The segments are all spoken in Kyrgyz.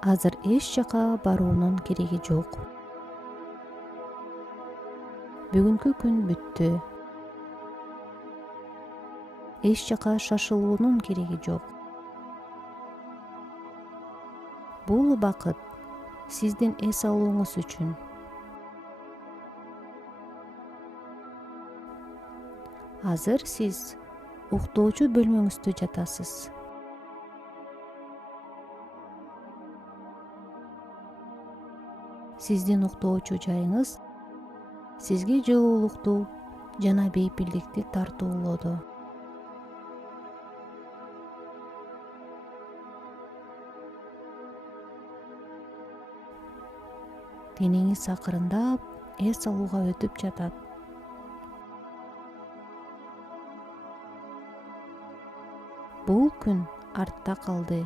Азыр эч жака баруунун кереги жок. Бүгүнкү күн бүттү. Эч жака шашылуунун кереги жок. Бул убакыт сиздин эс алууңуз үчүн. Азыр сиз уктоочу бөлмөңүздө жатасыз. Сиздин уктоочу жайыңыз сизге жылуулукту жана бейпилдикти тартуулоду. Денеңиз акырындап эс алууга өтүп жатат. Бул күн артта калды.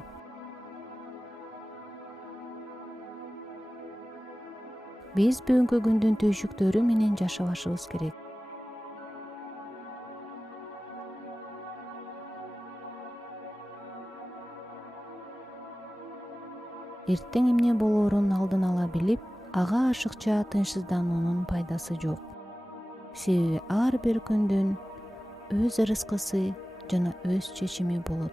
Биз бүгүнкү күндүн түйшүктөрү менен жашабашыбыз керек. Эртең эмне болоорун алдын ала билип, ага ашыкча тынчсыздануунун пайдасы жок. Себеби ар бир күндүн өз ырыскысы жана өз чечими болот.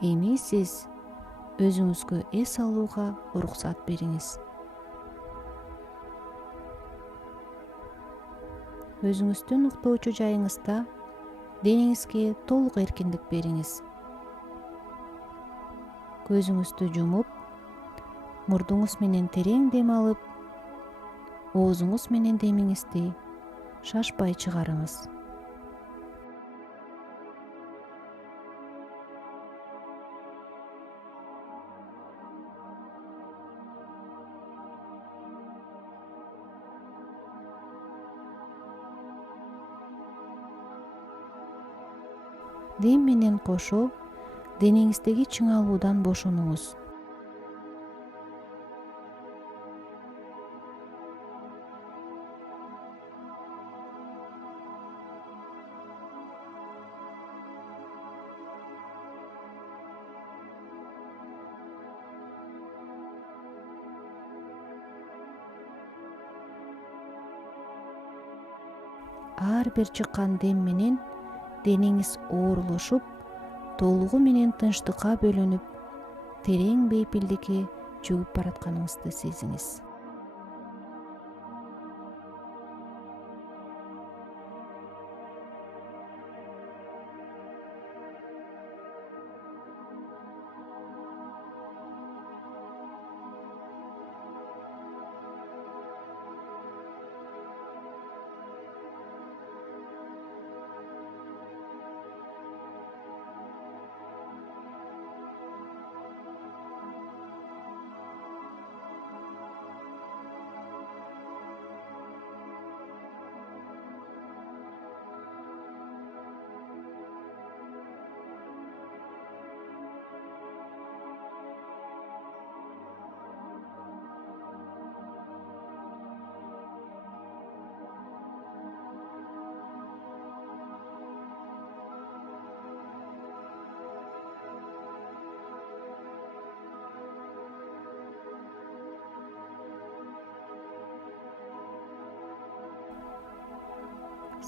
Эми сиз өзүңүзгө эс алууга уруксат бериңиз. Өзүңүздүн уктоочу жайыңызда денеңизге толук эркиндик бериңиз. Көзүңүздү жумуп, мурдуңуз менен терең дем алып, оозуңуз менен демиңизди шашпай чыгарыңыз. Дем менен кошо денеңиздеги чыңалуудан бошонуңуз. Ар бир чыккан дем менен денеңиз оорулушуп, толугу менен тынчтыкка бөлөнүп, терең бейпилдикке чөгүп баратканыңызды сезиңиз.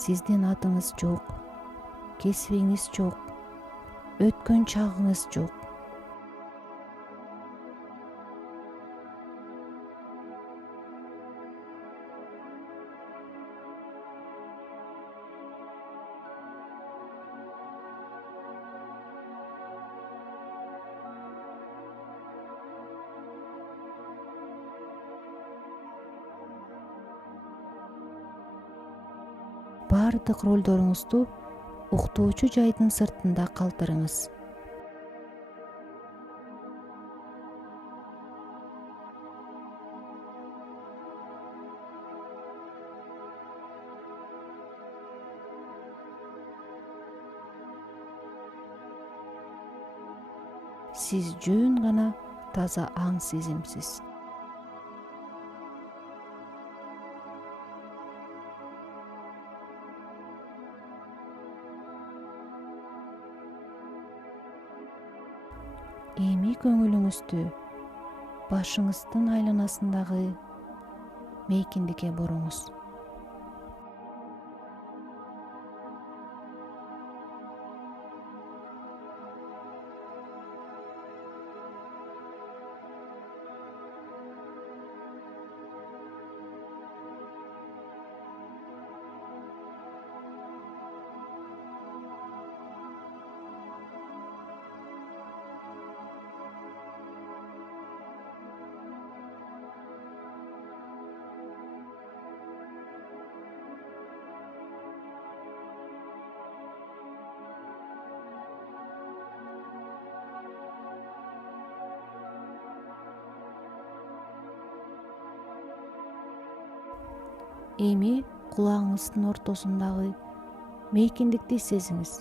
Сиздин атыңыз жок, кесибиңиз жок, өткөн чагыңыз жок. Бардык ролдоруңузду уктоочу жайдын сыртында калтырыңыз. Сиз жөн гана таза аң сезимсиз. Эми көңүлүңүздү башыңыздын айланасындагы мейкиндикке буруңуз. Эми кулагыңыздын ортосундагы мейкиндикти сезиңиз.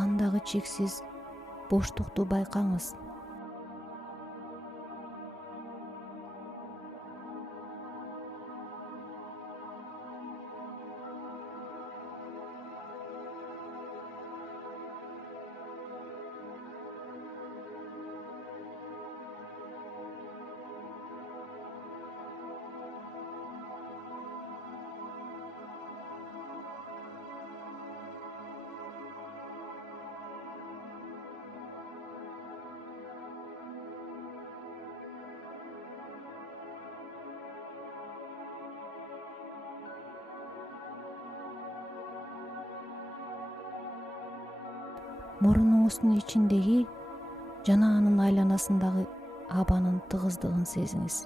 Андагы чексиз боштукту байкаңыз. Мурунуңуздун ичиндеги жана анын айланасындагы абанын тыгыздыгын сезиңиз.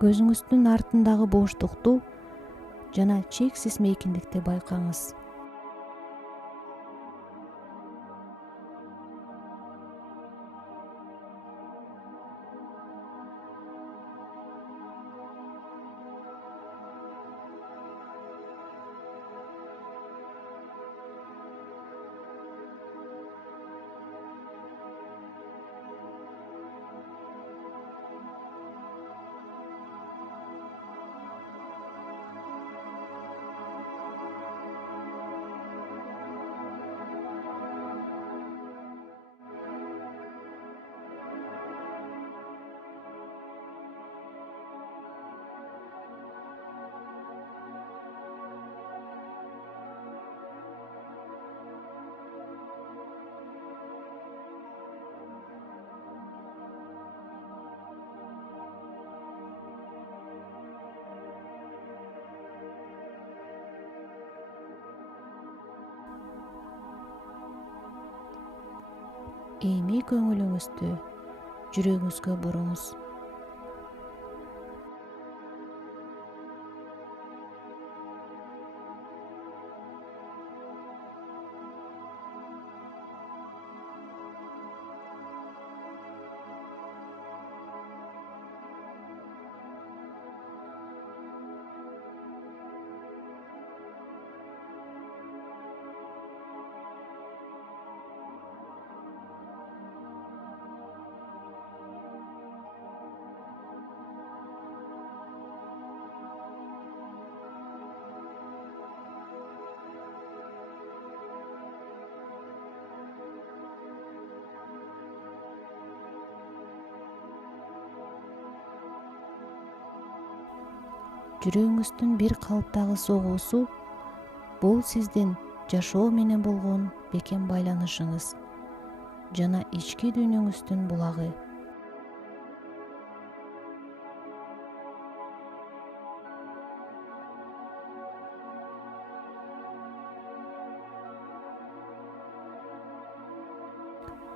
Көзүңүздүн артындагы боштукту жана чексиз мейкиндикти байкаңыз. Эми көңүлүңүздү жүрөгүңүзгө буруңуз. жүрөгүңүздүн бир калыптагы согуусу бул сиздин жашоо менен болгон бекем байланышыңыз жана ички дүйнөңүздүн булагы.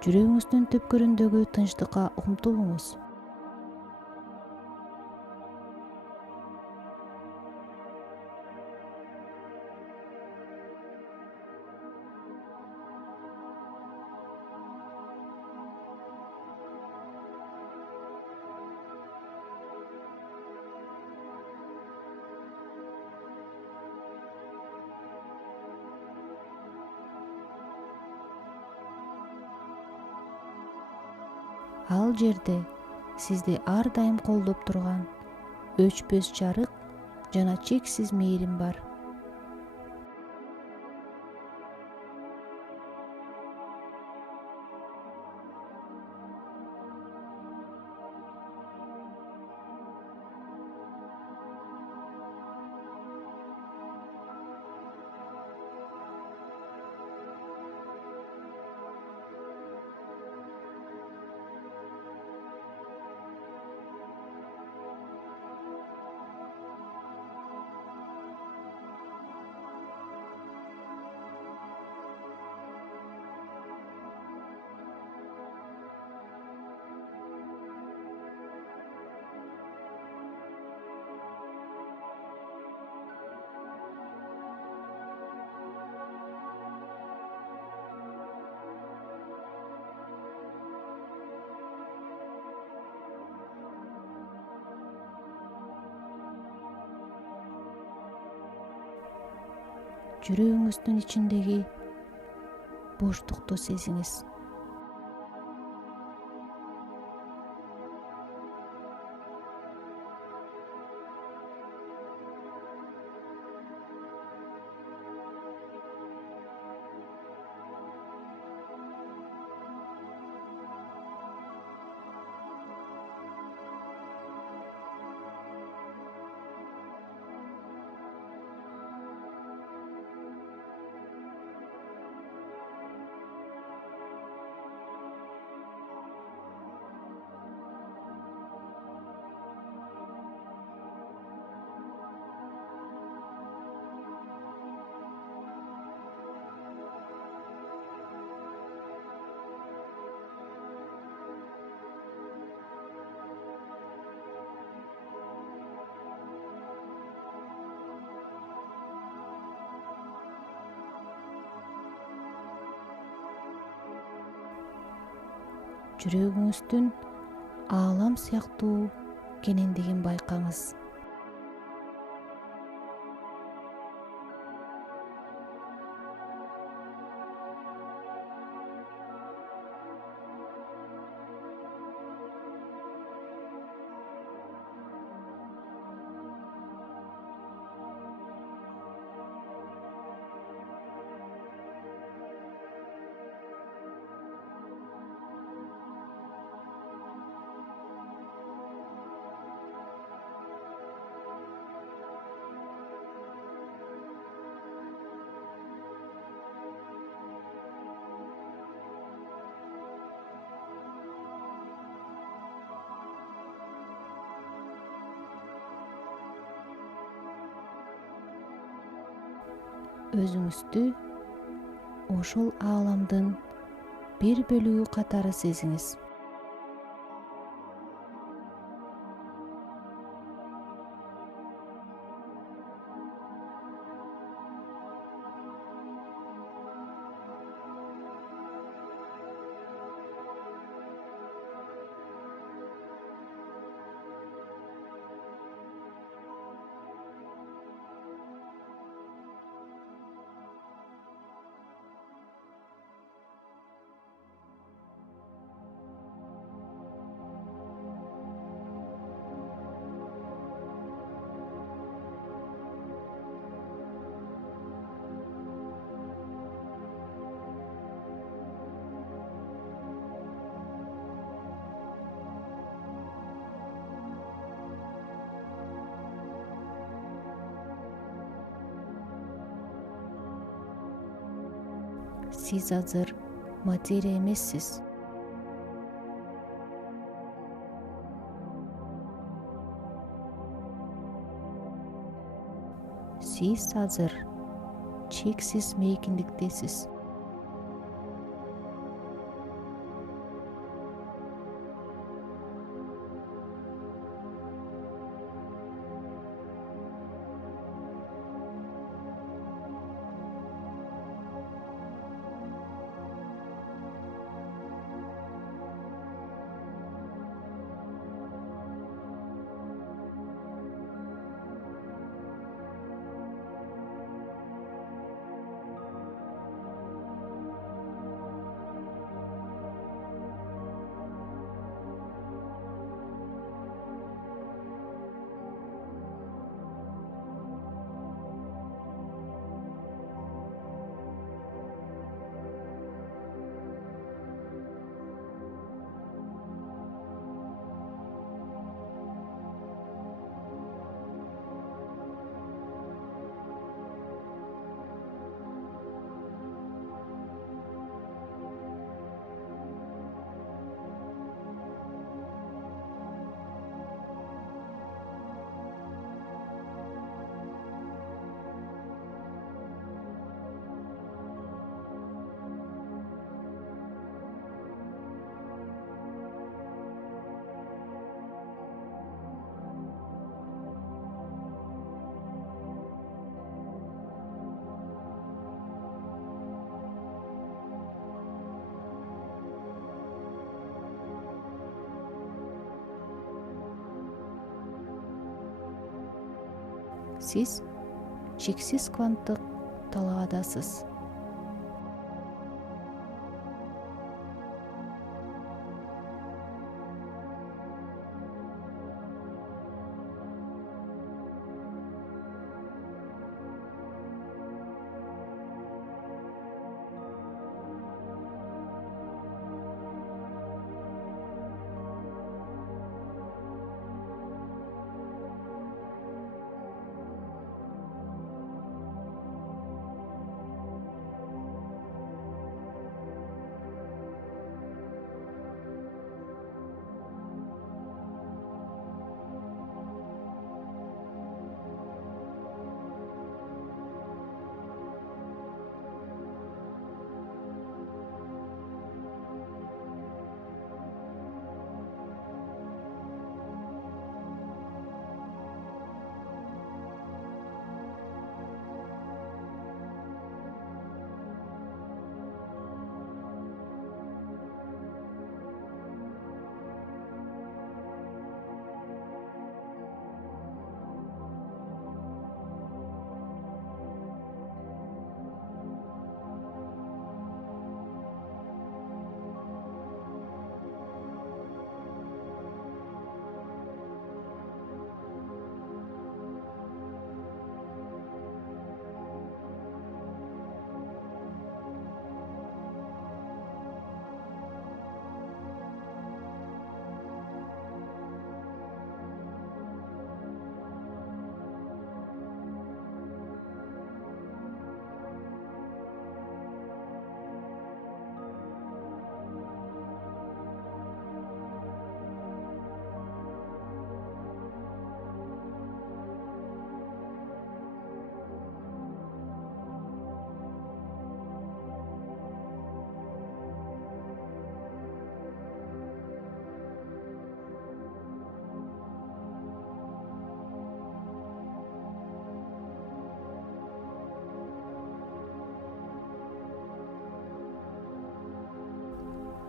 Жүрөгүңүздүн түпкүрүндөгү тынчтыкка умтулуңуз. Ал жерде сизди ар дайым колдоп турган өчпөс жарык жана чексиз мээрим бар. Жүрөгүңүздүн ичиндеги боштукту сезиңиз. Жүрөгүңүздүн аалам сыяктуу кенендигин байкаңыз. Өзүңүздү ошол ааламдын бир бөлүгү катары сезиңиз. сиз азыр материя эмессиз. Сиз азыр чексиз мейкиндиктесиз. Сиз чексиз кванттык талаадасыз.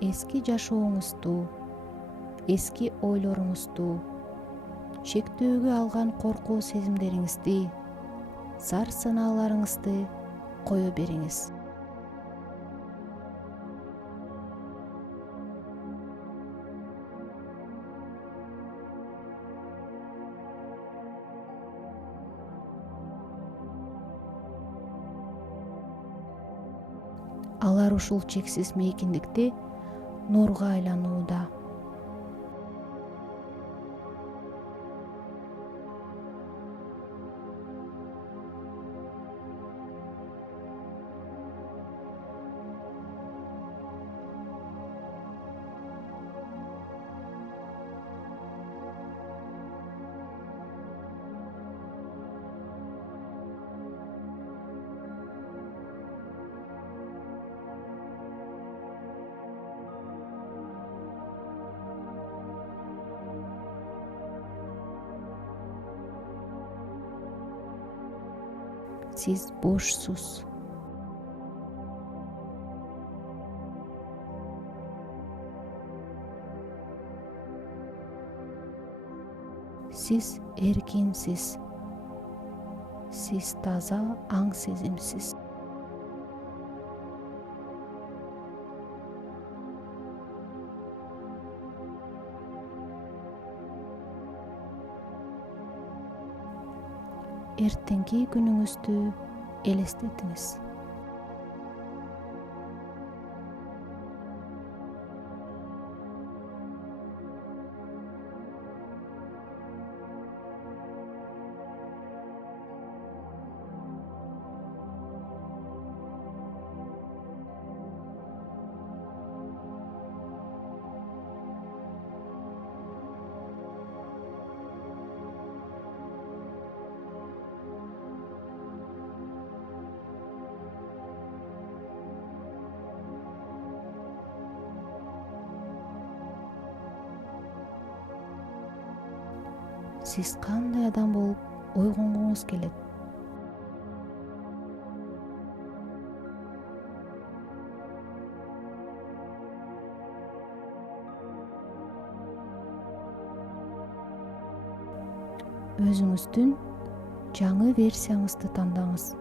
Эски жашооңузду, эски ойлоруңузду, чектөөгө алган коркуу сезимдериңизди, зар санааларыңызды кое бериңиз. Алар ушул чексиз мейкиндикте нурга айланууда. Сиз бошсуз. Сиз эркинсиз. Сиз таза аң сезимсиз. Эртеңки күнүңүздү элестетиңиз. Сиз кандай адам болуп ойгонгуңуз келет? Өзүңүздүн жаңы версияңызды тандаңыз.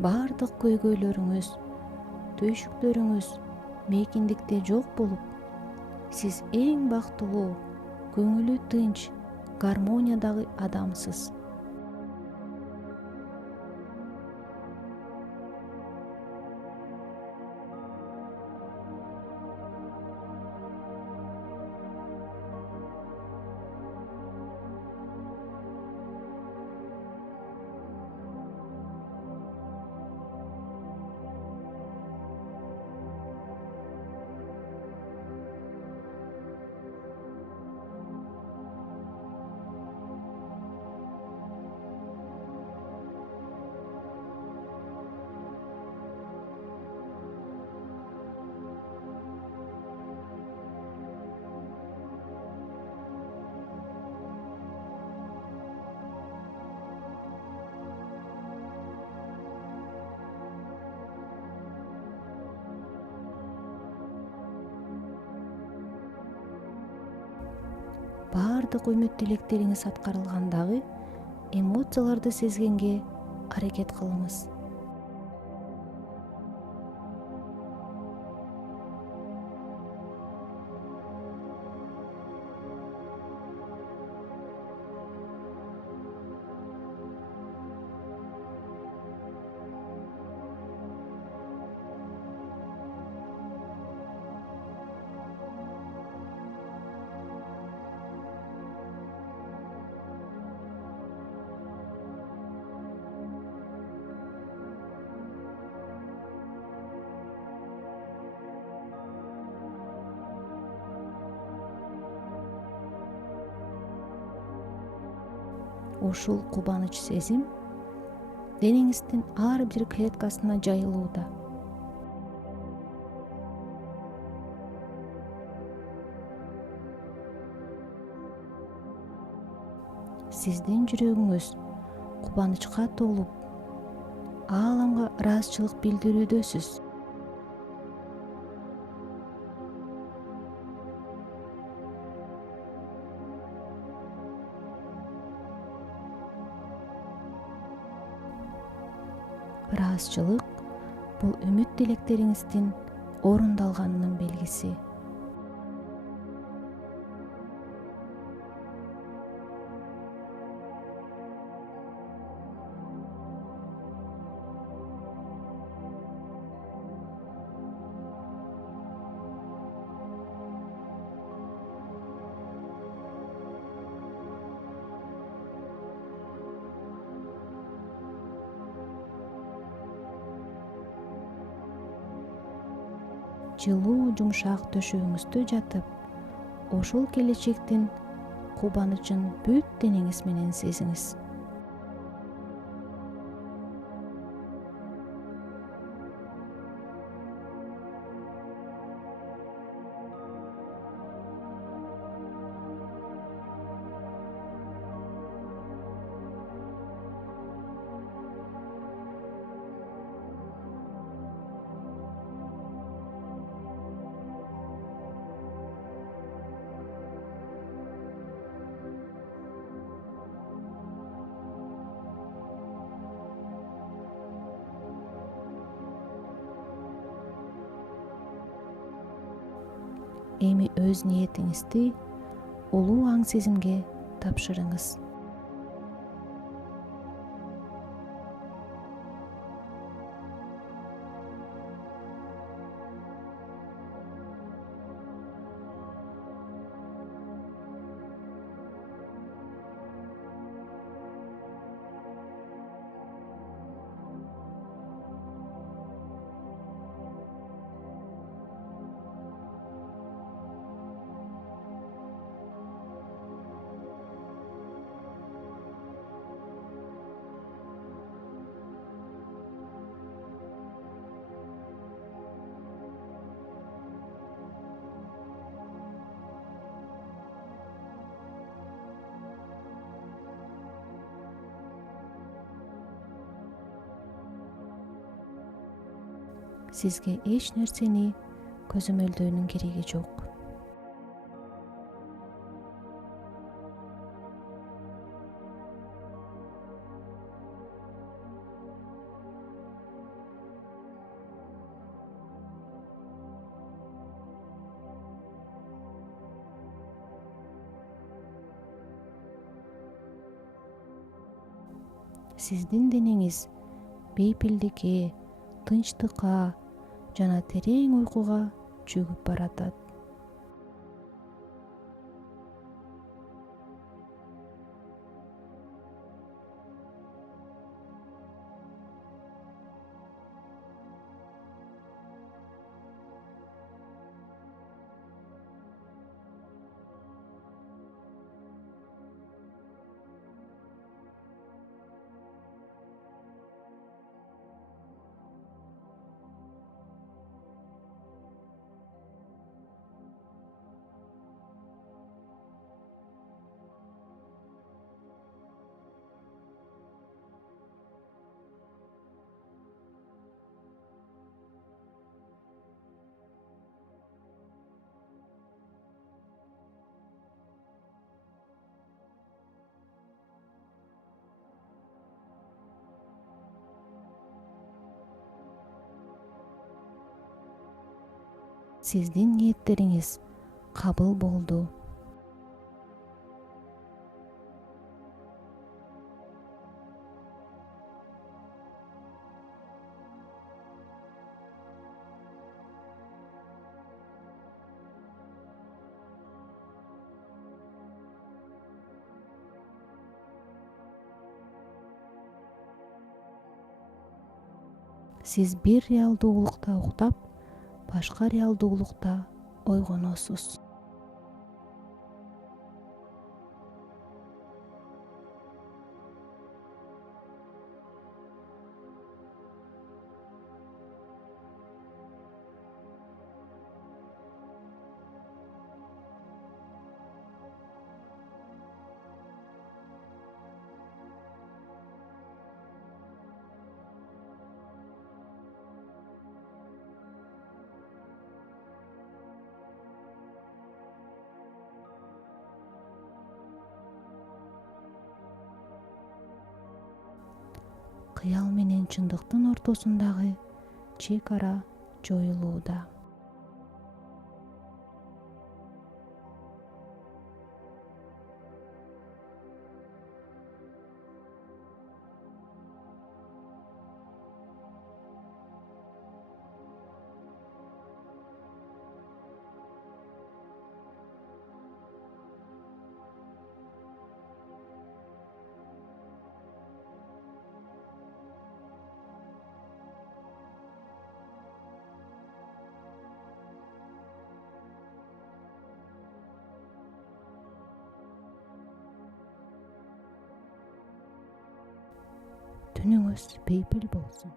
Бардык көйгөйлөрүңүз, түйшүктөрүңүз мейкиндикте жок болуп, сиз эң бактылуу, көңүлү тынч, гармониядагы адамсыз. Бардык үмүт тилектериңиз аткарылгандагы эмоцияларды сезгенге аракет кылыңыз. Ушул кубаныч сезим денеңиздин ар бир клеткасына жайылууда. Сиздин жүрөгүңүз кубанычка толуп, ааламга ыраазычылык билдирүүдөсүз. ыраазычылык бул үмүт тилектериңиздин орундалганынын белгиси. Жылуу жумшак төшөгүңүздө жатып, ошол келечектин кубанычын бүт денеңиз менен сезиңиз. Эми өз ниетиңизди улуу аң сезимге тапшырыңыз. Сизге эч нерсени көзөмөлдөөнүн кереги жок. Сиздин денеңиз бейпилдикке, тынчтыкка жана терең уйкуга чөгүп баратат. Сиздин ниеттериңиз кабыл болду. Сиз бир реалдуулукта уктап, башка реалдуулукта ойгоносуз. кыял менен чындыктын ортосундагы чек ара жоюлууда. Түнүңүз бейпил болсун.